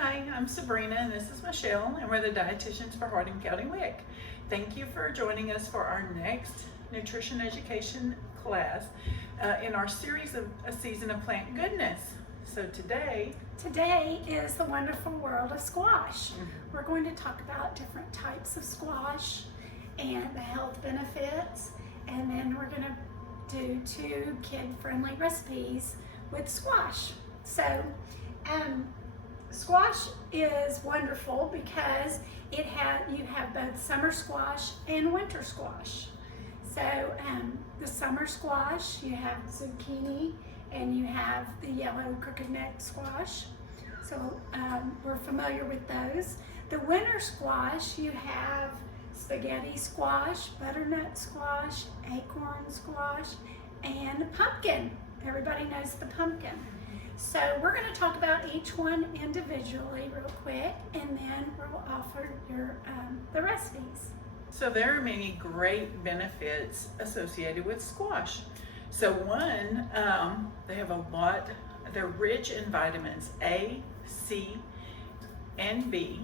Hi, I'm Sabrina and this is Michelle, and we're the dietitians for Hardin County WIC. Thank you for joining us for our next nutrition education class in our series of A Season of Plant Goodness. So today is the wonderful world of squash. We're going to talk about different types of squash and the health benefits, and then we're going to do 2 kid-friendly recipes with squash. So squash is wonderful because you have both summer squash and winter squash. So the summer squash, you have zucchini and you have the yellow crooked neck squash. So we're familiar with those. The winter squash, you have spaghetti squash, butternut squash, acorn squash, and pumpkin. Everybody knows the pumpkin. So we're going to talk about each one individually real quick, and then we'll offer the recipes. So there are many great benefits associated with squash. So one, they have a lot, they're rich in vitamins A, C, and B.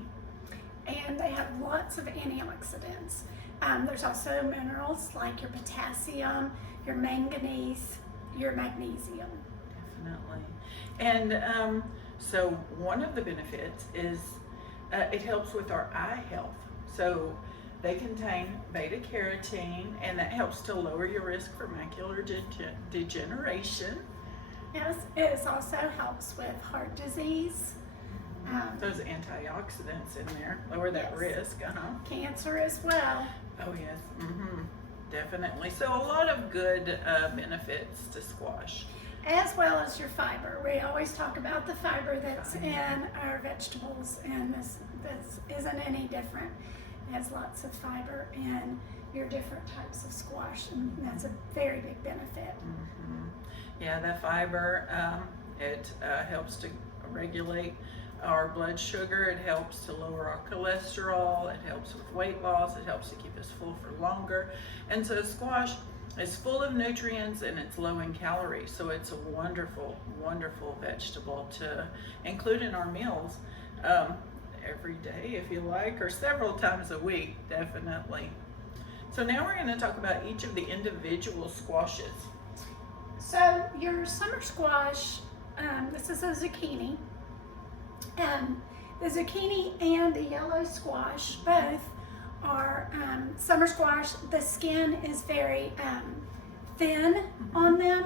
And they have lots of antioxidants. There's also minerals like your potassium, your manganese, your magnesium. Definitely. And so one of the benefits is it helps with our eye health. So they contain beta carotene, and that helps to lower your risk for macular degeneration. Yes, it also helps with heart disease. Those antioxidants in there lower that Yes. risk. Cancer as well. Oh yes, definitely. So a lot of good benefits to squash. As well as your fiber. We always talk about the fiber that's in our vegetables, and this isn't any different. It has lots of fiber in your different types of squash, and that's a very big benefit. Yeah, that fiber, it helps to regulate our blood sugar. It helps to lower our cholesterol. It helps with weight loss. It helps to keep us full for longer. And so squash is full of nutrients and it's low in calories. So it's a wonderful, wonderful vegetable to include in our meals every day if you like, or several times a week, definitely. So now we're going to talk about each of the individual squashes. So your summer squash, this is a zucchini. The zucchini and the yellow squash both are summer squash. The skin is very thin on them.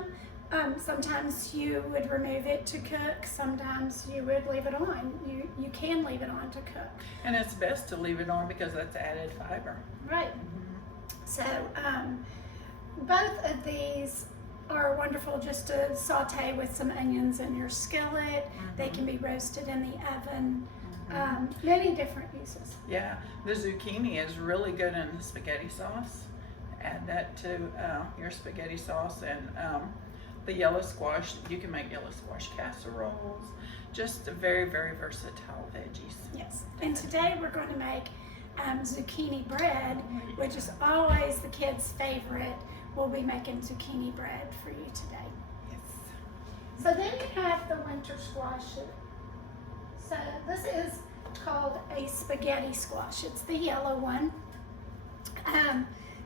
Sometimes you would remove it to cook. Sometimes you would leave it on. You can leave it on to cook. And it's best to leave it on because that's added fiber. Right. So both of these are wonderful just to saute with some onions in your skillet. They can be roasted in the oven. Many different uses. Yeah, the zucchini is really good in the spaghetti sauce. Add that to your spaghetti sauce, and the yellow squash, you can make yellow squash casseroles. Just very, very versatile veggies. Yes, and today we're going to make zucchini bread, which is always the kids' favorite. We'll be making zucchini bread for you today. Yes. So then you have the winter squash. So this is called a spaghetti squash. It's the yellow one.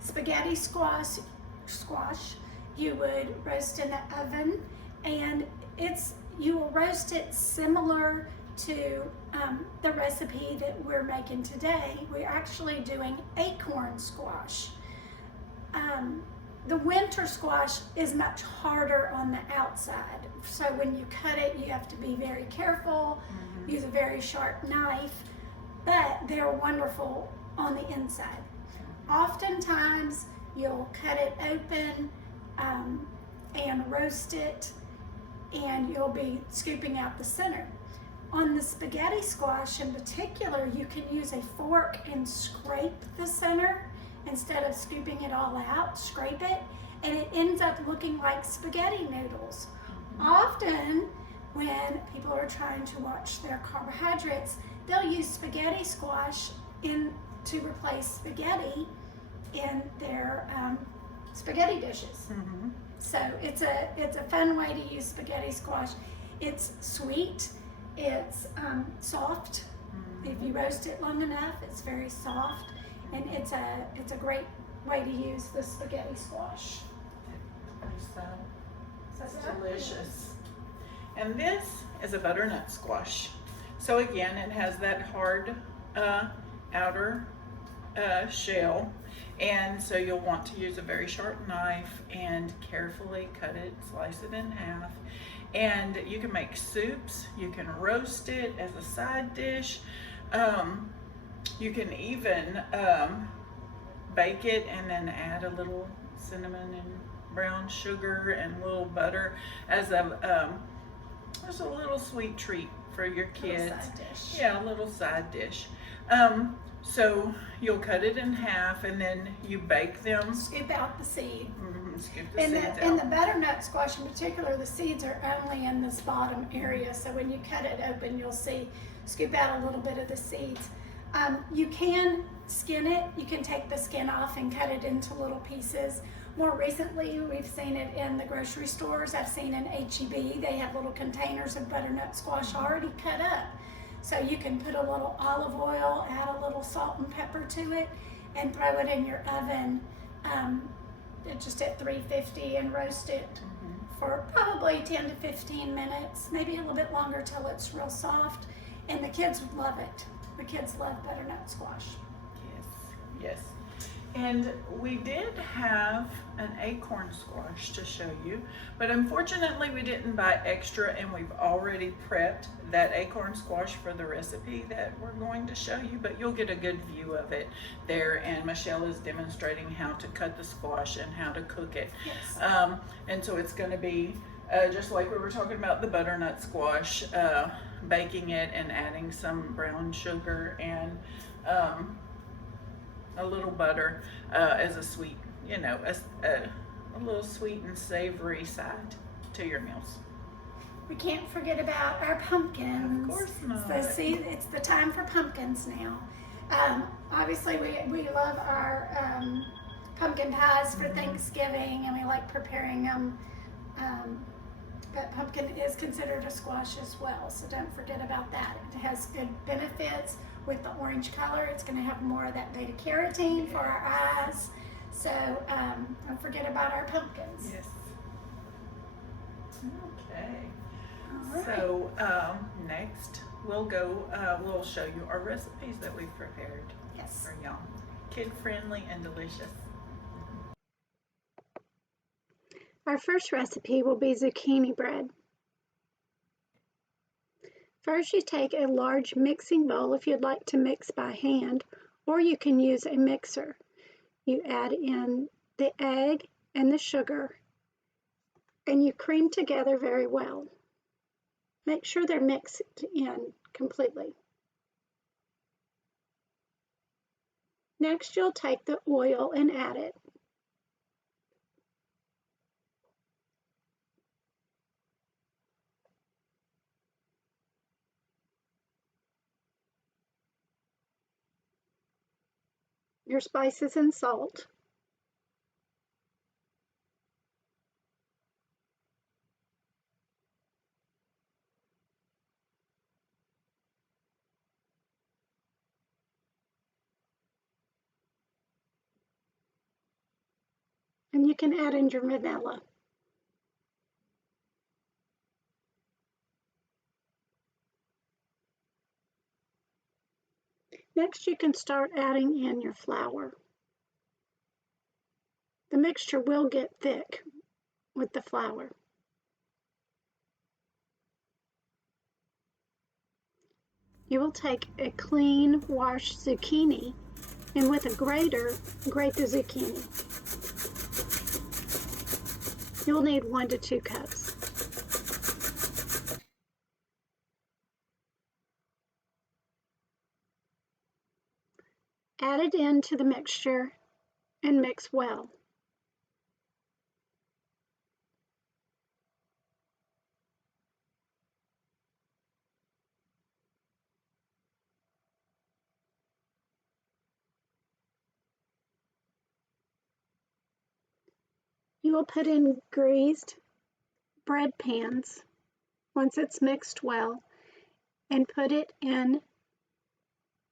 Spaghetti squash, you would roast in the oven, and you will roast it similar to the recipe that we're making today. We're actually doing acorn squash. The winter squash is much harder on the outside, so when you cut it, you have to be very careful, use a very sharp knife, but they're wonderful on the inside. Oftentimes, you'll cut it open and roast it, and you'll be scooping out the center. On the spaghetti squash in particular, you can use a fork and scrape the center instead of scooping it all out. Scrape it, and it ends up looking like spaghetti noodles. Often, when people are trying to watch their carbohydrates, they'll use spaghetti squash to replace spaghetti in their spaghetti dishes. So it's a fun way to use spaghetti squash. It's sweet, It's soft. If you roast it long enough, it's very soft, and it's a great way to use the spaghetti squash. That's delicious. And this is a butternut squash. So again, it has that hard outer shell, and so you'll want to use a very sharp knife and carefully cut it, slice it in half. And you can make soups, you can roast it as a side dish. You can even bake it and then add a little cinnamon and brown sugar and a little butter as just a little sweet treat for your kids. Little side dish. Yeah, a little side dish. So you'll cut it in half and then you bake them. Scoop out the seed. Scoop the seeds out. In the butternut squash in particular, the seeds are only in this bottom area. So when you cut it open, you'll see, scoop out a little bit of the seeds. You can skin it. You can take the skin off and cut it into little pieces. More recently, we've seen it in the grocery stores. I've seen in H-E-B, they have little containers of butternut squash already cut up. So you can put a little olive oil, add a little salt and pepper to it, and throw it in your oven just at 350 and roast it for probably 10 to 15 minutes, maybe a little bit longer till it's real soft. And the kids would love it. The kids love butternut squash. Yes. And we did have an acorn squash to show you, but unfortunately we didn't buy extra, and we've already prepped that acorn squash for the recipe that we're going to show you, but you'll get a good view of it there, and Michelle is demonstrating how to cut the squash and how to cook it. Yes. And so it's going to be just like we were talking about the butternut squash, baking it and adding some brown sugar and a little butter as a sweet, a little sweet and savory side to your meals. We can't forget about our pumpkins. Of course not. So see, it's the time for pumpkins now. Obviously, we love our pumpkin pies for Thanksgiving, and we like preparing them. But pumpkin is considered a squash as well, so don't forget about that. It has good benefits. With the orange color, it's going to have more of that beta carotene for our eyes. So don't forget about our pumpkins. Yes. Okay. All right. So next we'll show you our recipes that we've prepared Yes. for y'all. Kid-friendly and delicious. Our first recipe will be zucchini bread. First, you take a large mixing bowl if you'd like to mix by hand, or you can use a mixer. You add in the egg and the sugar, and you cream together very well. Make sure they're mixed in completely. Next, you'll take the oil and add it. Your spices and salt. And you can add in your vanilla. Next, you can start adding in your flour. The mixture will get thick with the flour. You will take a clean, washed zucchini, and with a grater, grate the zucchini. You'll need 1 to 2 cups. Add it into the mixture and mix well. You will put in greased bread pans once it's mixed well, and put it in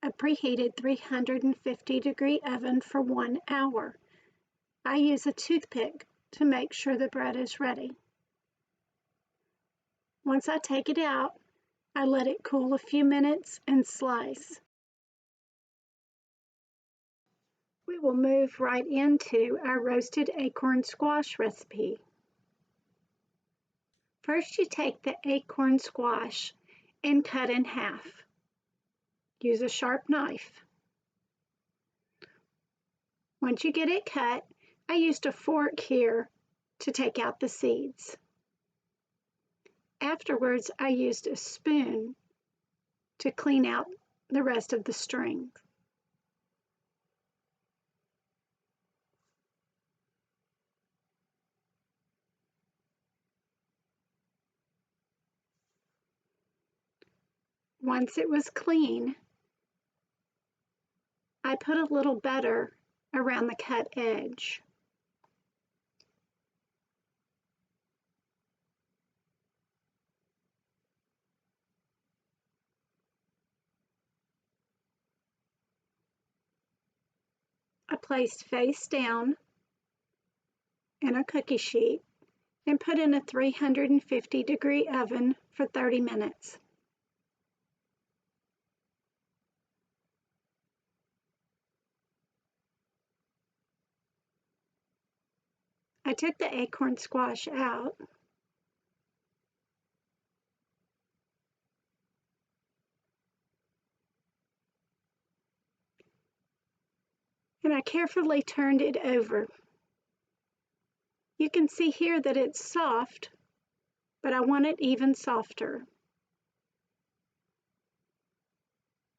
a preheated 350-degree oven for 1 hour. I use a toothpick to make sure the bread is ready. Once I take it out, I let it cool a few minutes and slice. We will move right into our roasted acorn squash recipe. First, you take the acorn squash and cut in half. Use a sharp knife. Once you get it cut, I used a fork here to take out the seeds. Afterwards, I used a spoon to clean out the rest of the string. Once it was clean, I put a little butter around the cut edge. I placed face down in a cookie sheet and put in a 350-degree oven for 30 minutes. I took the acorn squash out and I carefully turned it over. You can see here that it's soft, but I want it even softer.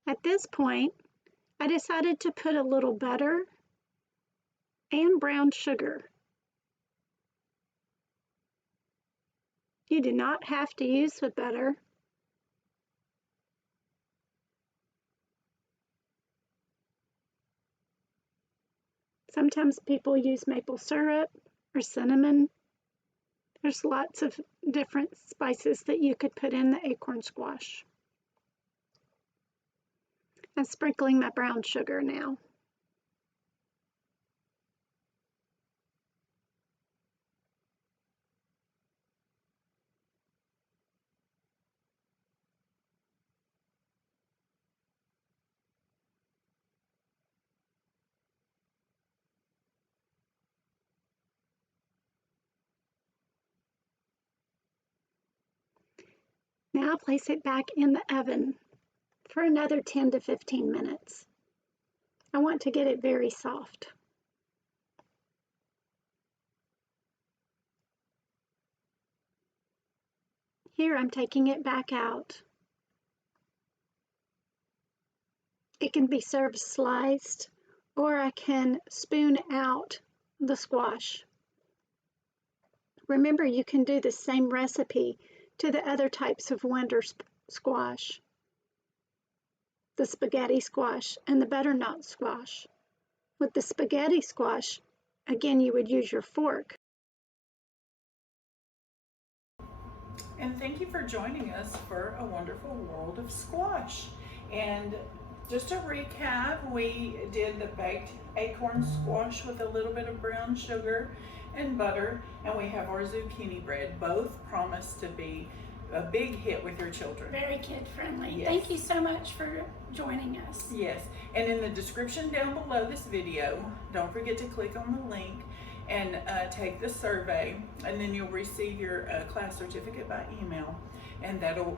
At this point, I decided to put a little butter and brown sugar. You do not have to use the butter. Sometimes people use maple syrup or cinnamon. There's lots of different spices that you could put in the acorn squash. I'm sprinkling my brown sugar now. Now place it back in the oven for another 10 to 15 minutes. I want to get it very soft. Here I'm taking it back out. It can be served sliced, or I can spoon out the squash. Remember, you can do the same recipe to the other types of winter squash, the spaghetti squash and the butternut squash. With the spaghetti squash, again, you would use your fork. And thank you for joining us for a wonderful world of squash. And just to recap, we did the baked acorn squash with a little bit of brown sugar and butter, and we have our zucchini bread. Both promise to be a big hit with your children. Very kid friendly. Yes. Thank you so much for joining us. Yes, and in the description down below this video, don't forget to click on the link and take the survey, and then you'll receive your class certificate by email, and that'll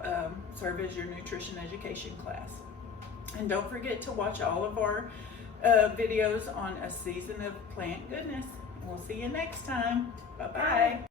serve as your nutrition education class. And don't forget to watch all of our videos on a season of plant goodness. We'll see you next time. Bye-bye.